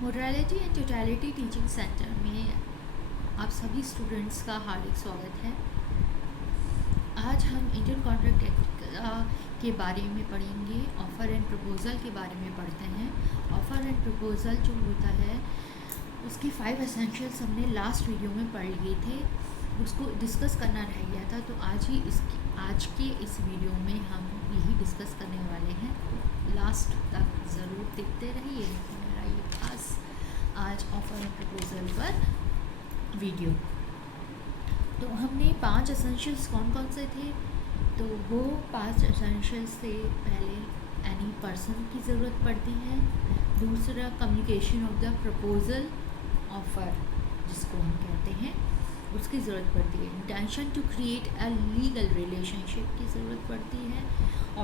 Morality and totality teaching centre में आप सभी स्टूडेंट्स का हार्दिक स्वागत है। आज हम इंडियन कॉन्ट्रैक्ट एक्ट के बारे में पढ़ेंगे। ऑफ़र एंड प्रपोज़ल के बारे में पढ़ते हैं। ऑफ़र एंड प्रपोज़ल जो होता है उसके 5 एसेंशियल्स हमने लास्ट वीडियो में पढ़ लिए थे, उसको डिस्कस करना रह गया था। तो आज के इस वीडियो में हम यही डिस्कस करने वाले हैं, तो लास्ट तक ज़रूर देखते रहिए। मेरा ये खास आज ऑफ़र एंड प्रपोज़ल पर वीडियो। तो हमने 5 एसेंशियल्स कौन कौन से थे, तो वो 5 एसेंशियल्स से पहले एनी पर्सन की ज़रूरत पड़ती है। दूसरा communication of the proposal offer जिसको हम कहते हैं, उसकी ज़रूरत पड़ती है। Intention to create a legal relationship की ज़रूरत पड़ती है।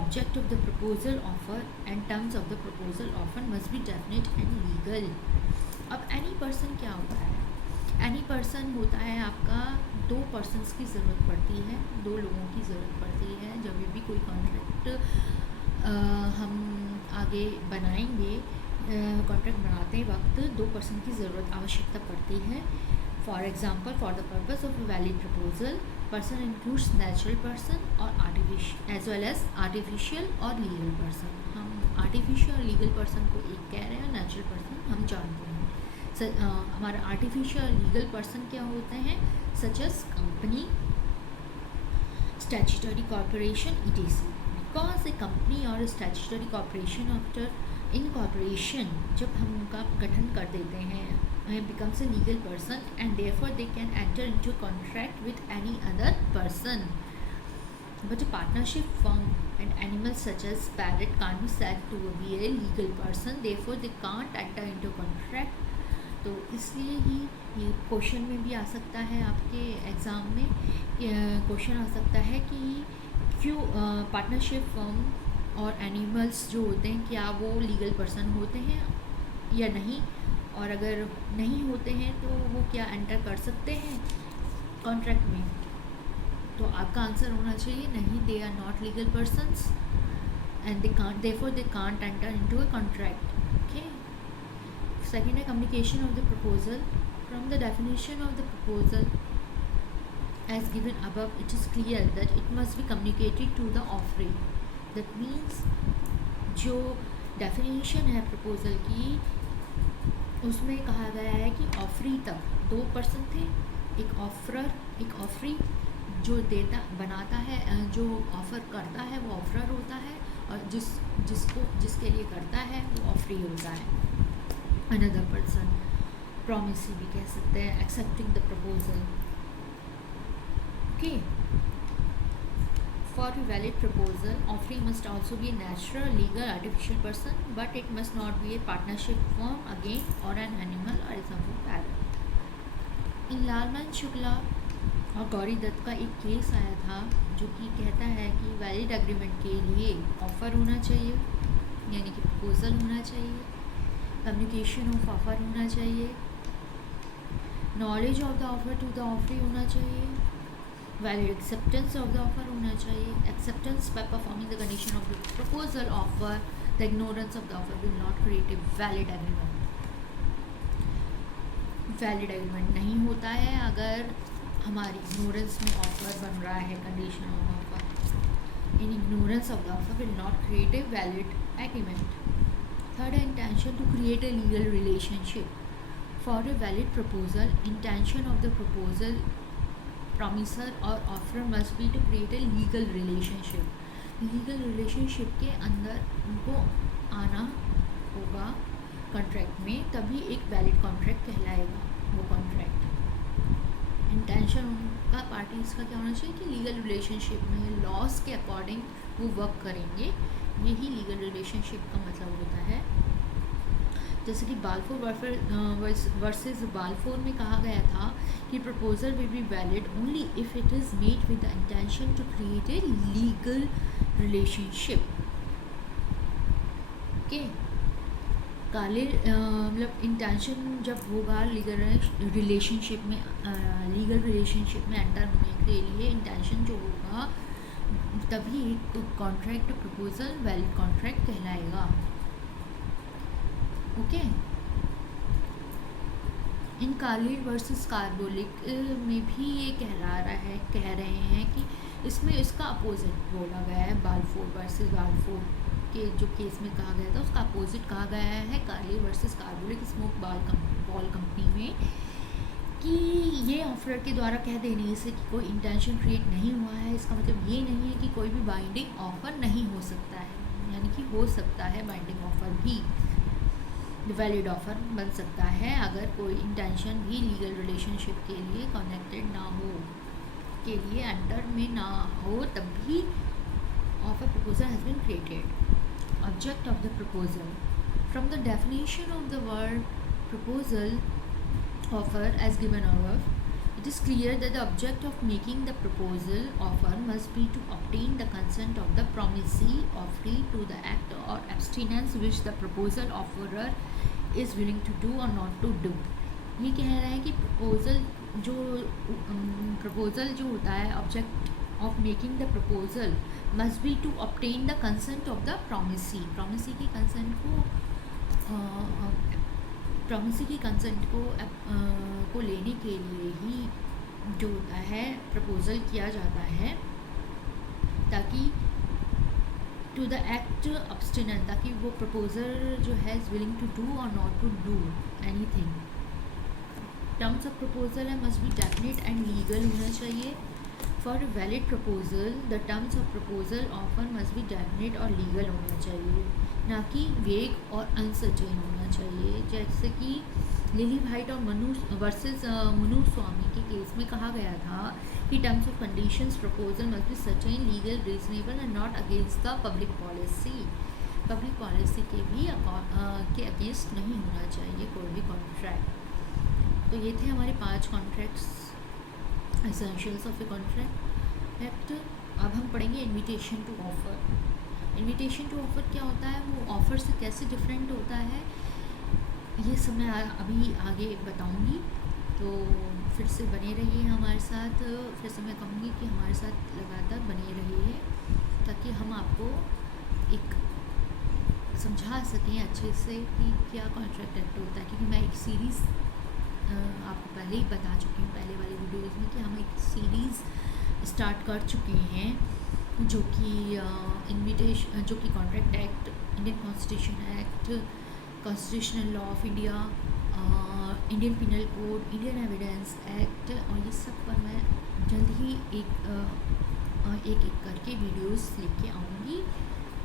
Object of the proposal offer and terms of the proposal offer must be definite and legal. अब एनी पर्सन क्या होता है? एनी पर्सन होता है आपका 2 पर्सनस की ज़रूरत पड़ती है, 2 लोगों की ज़रूरत पड़ती है। जब भी कोई कॉन्ट्रैक्ट हम आगे बनाएंगे, कॉन्ट्रैक्ट बनाते वक्त 2 पर्सन की ज़रूरत आवश्यकता पड़ती है। For example, for the purpose of valid proposal person includes natural person और artificial as well as artificial और लीगल पर्सन। हम आर्टिफिशियल और लीगल पर्सन को एक कह रहे हैं, नेचुरल पर्सन हम जानते हैं। हमारा आर्टिफिशियल लीगल पर्सन क्या होते हैं, such as company, statutory corporation etc. Because a company और स्टैट्यूटरी कॉर्पोरेशन आफ्टर इनकॉर्पोरेशन, जब हम उनका गठन कर देते हैं, becomes a legal person and therefore they can enter into contract with any other person. But a partnership firm and animals such as parrot can't be said to be a legal person, therefore they can't enter into contract. तो इसलिए ही ये question में भी आ सकता है, आपके exam में question आ सकता है कि क्यों पार्टनरशिप फर्म और एनिमल्स जो होते हैं क्या वो लीगल पर्सन होते हैं या नहीं, और अगर नहीं होते हैं तो वो क्या एंटर कर सकते हैं कॉन्ट्रैक्ट में। तो आपका आंसर होना चाहिए नहीं, they are not legal persons and they can't, therefore they can't enter into a contract. Okay. Second है communication of the proposal. From the definition of the proposal as given above, it is clear that it must be communicated to the offeree. That means जो definition है proposal की, उसमें कहा गया है कि offeree तक 2 पर्सन थे, एक ऑफरर एक ऑफरी। जो देता बनाता है, जो ऑफ़र करता है वो ऑफरर होता है, और जिसके लिए करता है वो ऑफरी होता है। अनदर पर्सन, प्रॉमिसी भी कह सकते हैं, accepting the proposal. Okay. For a valid proposal, offering must also be a natural, legal, artificial person, but it must not be a partnership firm again or an animal or something parallel. इन लालमन शुक्ला और गौरी दत्त का एक case आया था जो कि कहता है कि वैलिड एग्रीमेंट के लिए ऑफ़र होना चाहिए, यानी कि प्रपोजल होना चाहिए, कम्युनिकेशन ऑफ ऑफ़र होना चाहिए, knowledge of the offer to the offeree होना चाहिए, valid acceptance of the offer होना चाहिए, acceptance by performing the condition of the proposal offer, the ignorance of the offer will not create a valid agreement. Valid agreement नहीं होता है अगर हमारी ignorance में ऑफर बन रहा है, condition of offer. In ignorance of the offer will not create a valid agreement. Third है intention to create a legal relationship. For a valid proposal, intention of the proposal promisor और offer must be to create a legal relationship. Legal relationship के अंदर उनको आना होगा contract में, तभी एक वैलिड कॉन्ट्रैक्ट कहलाएगा वो कॉन्ट्रैक्ट। इंटेंशन उनका पार्टीज़ का क्या होना चाहिए कि लीगल रिलेशनशिप में लॉस के अकॉर्डिंग वो वर्क करेंगे, यही लीगल रिलेशनशिप का मतलब होता है। जैसे कि बालफोर वर्सेस बालफोर में कहा गया था कि proposal will be valid only if it is made with the intention to create a legal relationship. Okay. काले मतलब इंटेंशन जब होगा लीगल रिलेशनशिप में एंटर होने के लिए इंटेंशन जो होगा, तभी एक कॉन्ट्रैक्ट प्रपोजल वैलिड कॉन्ट्रैक्ट कहलाएगा। ओके। इन कार्लिन वर्सेस कार्बोलिक में भी ये कह रहे हैं कि इसमें इसका अपोजिट बोला गया है। बाल्फोर वर्सेस बाल्फोर के जो केस में कहा गया था उसका अपोजिट कहा गया है Carlin versus carbolic smoke ball company में, कि ये ऑफरर के द्वारा कह देने से कि कोई इंटेंशन क्रिएट नहीं हुआ है, इसका मतलब ये नहीं है कि कोई भी बाइंडिंग ऑफर नहीं हो सकता है, यानी कि हो सकता है बाइंडिंग ऑफर भी, वैलिड ऑफर बन सकता है अगर कोई इंटेंशन भी लीगल रिलेशनशिप के लिए कनेक्टेड ना हो, के लिए एंटर में ना हो, तब भी offer proposal has been created. Object of the proposal, from the definition of the word proposal offer as given above, it is clear that the object of making the proposal offer must be to obtain the consent of the promisee offeree to the act or abstinence which the proposal offerer is willing to do or not to do। ये कह रहा है कि proposal जो होता है, object of making the proposal must be to obtain the consent of the promisee की consent को लेने के लिए ही जो होता है प्रपोजल किया जाता है, ताकि टू द एक्ट अब्स्टिनेंस, ताकि वो प्रपोजल जो है इज़ विलिंग टू डू और not to do anything. Terms of proposal है must be definite and legal होना चाहिए। For valid proposal the terms of proposal offer must be definite और legal होना चाहिए, ना कि वेग और अनसर्टेन होना चाहिए। जैसे कि लिली वाइट और मनु स्वामी के केस में कहा गया था कि terms of conditions proposal must be certain, legal, reasonable and not against the public policy. Public policy के भी के अगेंस्ट नहीं होना चाहिए कोई भी कॉन्ट्रैक्ट। तो ये थे हमारे 5 contracts, essentials of a contract. अब हम पढ़ेंगे invitation to offer. Invitation to offer क्या होता है, वो ऑफ़र से कैसे डिफरेंट होता है, ये सब मैं अभी आगे बताऊंगी। तो फिर से बने रहिए हमारे साथ। फिर से मैं कहूँगी कि हमारे साथ लगातार बने रहिए, ताकि हम आपको एक समझा सकें अच्छे से कि क्या कॉन्ट्रैक्ट एक्ट होता है। क्योंकि मैं एक सीरीज़ आपको पहले ही बता चुकी हूँ पहले वाले वीडियोज़ में कि हम एक सीरीज़ स्टार्ट कर चुके हैं, जो कि contract act, Indian constitution act, constitutional law of India, Indian penal code, Indian evidence act, और ये सब पर मैं जल्द ही एक करके वीडियोस लेके आऊँगी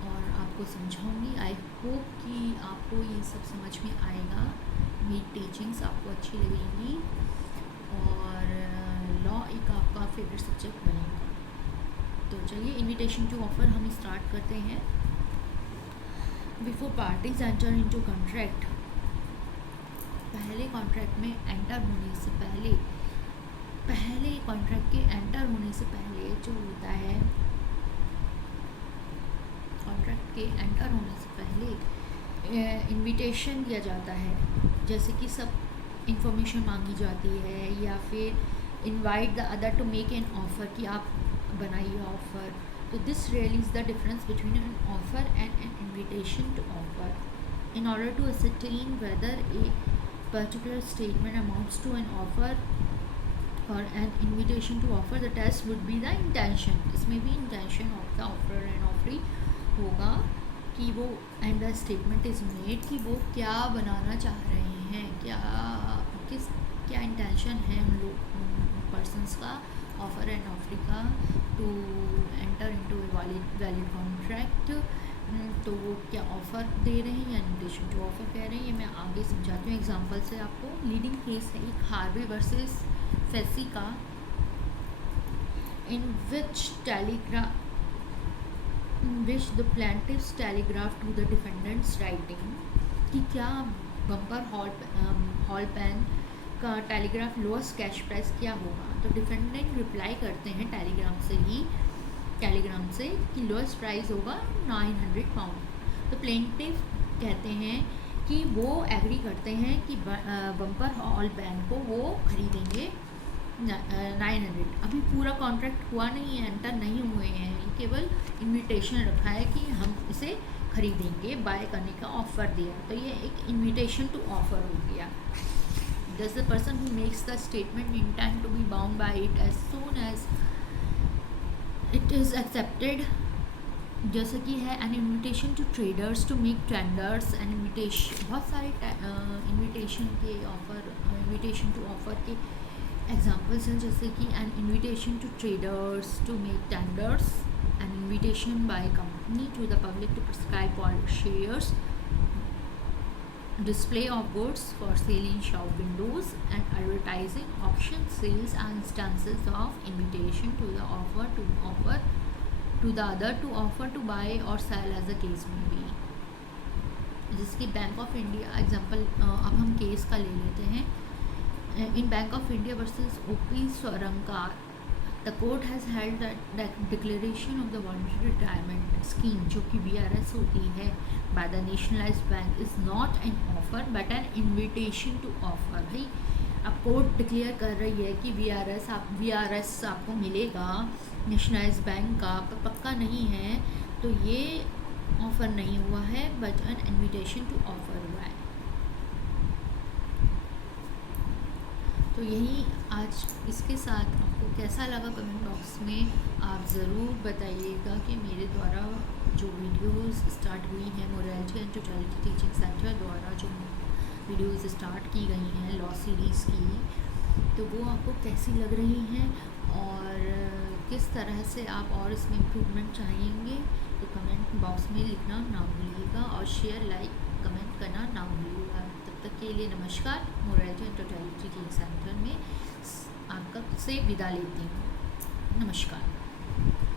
और आपको समझाऊँगी। आई होप कि आपको ये सब समझ में आएगा, मेरी टीचिंग्स आपको अच्छी लगेंगी और लॉ एक आपका फेवरेट सब्जेक्ट बनेगा। तो चलिए इन्विटेशन टू ऑफर हम स्टार्ट करते हैं। Before parties enter into contract, पहले कॉन्ट्रैक्ट में एंटर होने से पहले, पहले कॉन्ट्रैक्ट के एंटर होने से पहले जो होता है, कॉन्ट्रैक्ट के एंटर होने से पहले इन्विटेशन दिया जाता है। जैसे कि सब इंफॉर्मेशन मांगी जाती है, या फिर invite the other to make an offer, कि आप बनाइए ऑफ़र। तो this really is the difference between an offer and an invitation to offer. In order to ascertain whether a particular statement amounts to an offer or an invitation to offer, the test would be the intention। इसमें भी intention of the offerer and offeree होगा कि वो and the statement is made कि वो क्या बनाना चाह रहे हैं, क्या इंटेंशन है उन लोग पर्सनस का, ऑफर एंड ऑफरी का, to enter into a valid contract. तो वो क्या ऑफ़र दे रहे हैं या इन्विटेशन टू ऑफ़र कह रहे हैं, ये मैं आगे समझाती हूँ एग्जांपल से आपको। लीडिंग केस है एक हार्वे वर्सेस फेसी का, इन which the plaintiffs telegraph to the defendants writing, कि क्या बम्पर हॉल पेन का टेलीग्राफ लोएस्ट कैश प्राइस क्या होगा। तो डिफेंडेंट रिप्लाई करते हैं टेलीग्राम से कि लोएस्ट प्राइस होगा 900 पाउंड। तो प्लेंटिफ कहते हैं कि वो एग्री करते हैं कि बम्पर हॉल पेन को वो खरीदेंगे 900। अभी पूरा कॉन्ट्रैक्ट हुआ नहीं है, एंटर नहीं हुए हैं, केवल इन्विटेशन रखा है कि हम इसे खरीदेंगे, बाय करने का ऑफ़र दिया। तो ये एक इन्विटेशन टू ऑफ़र हो गया। does the person who makes the statement intend to be bound by it as soon as it is accepted? जैसे कि है an invitation to traders to make tenders, an invitation, बहुत सारे invitation के offer, invitation to offer के examples हैं, जैसे कि an invitation to traders to make tenders, an invitation by company to the public to prescribe for shares, display of goods for sale in shop windows, and advertising auction sales are instances of invitation to the offer to offer to the other to offer to buy or sell as the case may be. जिसकी bank of India example अब हम case का ले लेते हैं। In bank of India versus OP Swarnkar, the court has held that declaration of the voluntary retirement scheme, जो कि VRS होती है, by the nationalised bank is not an offer but an invitation to offer. भाई अब court declare कर रही है कि VRS आपको मिलेगा नेशनलाइज्ड बैंक का, पर पक्का नहीं है, तो ये ऑफ़र नहीं हुआ है but an invitation to offer हुआ है। तो यही आज इसके साथ आपको कैसा लगा कमेंट बॉक्स में आप ज़रूर बताइएगा कि मेरे द्वारा जो वीडियोस स्टार्ट हुई हैं morality and totality teaching centre द्वारा जो वीडियोस स्टार्ट की गई हैं लॉ सीरीज़ की, तो वो आपको कैसी लग रही हैं और किस तरह से आप और इसमें इम्प्रूवमेंट चाहेंगे, तो कमेंट बॉक्स में लिखना ना भूलिएगा और शेयर, लाइक, कमेंट करना ना भूलिएगा। तब तक के लिए नमस्कार। Morality and totality teaching centre में आपका से विदा लेती हूँ। नमस्कार।